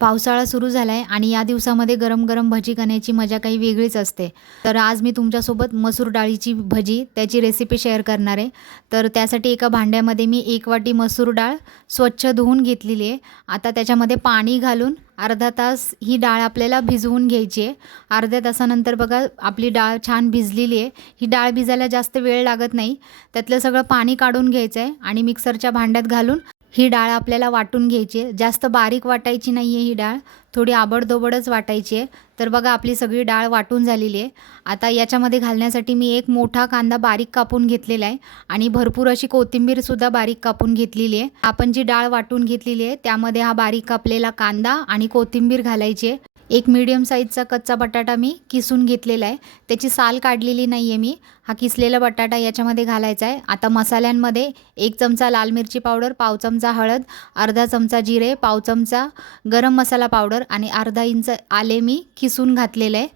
पावसाळा सुरू झाला आहे आणि या दिवसामध्ये गरम गरम भजी खाण्याची मजा काही वेगळीच असते. तर आज मी तुमच्यासोबत मसूर डाळीची भजी त्याची रेसिपी शेअर करणार आहे. तर त्यासाठी एका भांड्यामध्ये मी एक वाटी मसूर डाळ स्वच्छ धुवून घेतलेली आहे. आता त्याच्यामध्ये पाणी घालून अर्धा तास ही डाळ आपल्याला भिजवून घ्यायची आहे. अर्ध्या तासानंतर बघा आपली डाळ छान भिजलेली आहे. ही डाळ भिजायला जास्त वेळ लागत नाही. त्यातलं सगळं पाणी काढून घ्यायचं आहे आणि मिक्सरच्या भांड्यात घालून ही डाळ आपल्याला वाटून घ्यायची आहे. जास्त बारीक वाटायची नाही आहे ही डाळ. थोडी आबडधोबडच वाटायची आहे. तर बघा आपली सगळी डाळ वाटून झालेली आहे. आता याच्यामध्ये घालण्यासाठी मी एक मोठा कांदा बारीक कापून घेतलेला आहे आणि भरपूर अशी कोथिंबीरसुद्धा बारीक कापून घेतलेली आहे. आपण जी डाळ वाटून घेतलेली आहे त्यामध्ये हा बारीक कापलेला कांदा आणि कोथिंबीर घालायची आहे. एक मीडियम साईजचा कच्चा बटाटा मी किसून घेतलेला आहे. त्याची साल काढलेली नाही आहे मी. हा किसलेला बटाटा याच्यामध्ये घालायचा आहे. आता मसाल्यांमध्ये एक चमचा लाल मिरची पावडर पाव चमचा हळद अर्धा चमचा जिरे पाव चमचा गरम मसाला पावडर आणि अर्धा इंच आले मी किसून घातलेलं आहे.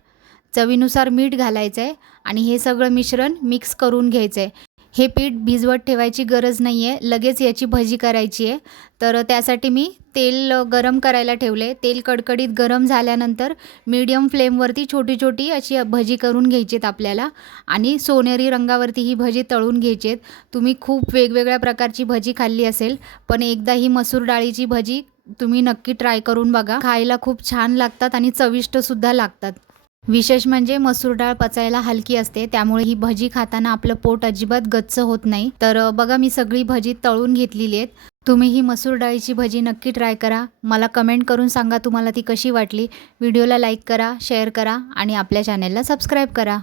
चवीनुसार मीठ घालायचं आहे आणि हे सगळं मिश्रण मिक्स करून घ्यायचं आहे हे पीठ भिजवत ठेवायची गरज नाही आहे लगेच याची भजी करायची आहे. तर त्यासाठी मी तेल गरम करायला ठेवले. तेल कडकडीत गरम झाल्यानंतर मीडियम फ्लेमवरती छोटी छोटी अशी भजी करून घ्यायची आहेत आपल्याला आणि सोनेरी रंगावरती ही भजी तळून घ्यायची आहेत तुम्ही खूप वेगवेगळ्या प्रकारची भजी खाल्ली असेल पण एकदा ही मसूर डाळीची भजी तुम्ही नक्की ट्राय करून बघा. खायला खूप छान लागतात आणि चविष्टसुद्धा लागतात. विशेष म्हणजे मसूर डाळ पचायला हलकी असते त्यामुळे ही भजी खाताना आपलं पोट अजिबात गच्च होत नाही. तर बघा मी सगळी भजी तळून घेतलेली आहेत. तुम्ही ही मसूर डाळीची भजी नक्की ट्राय करा. मला कमेंट करून सांगा तुम्हाला ती कशी वाटली. व्हिडिओला लाईक करा शेअर करा आणि आपल्या चॅनेलला सबस्क्राईब करा.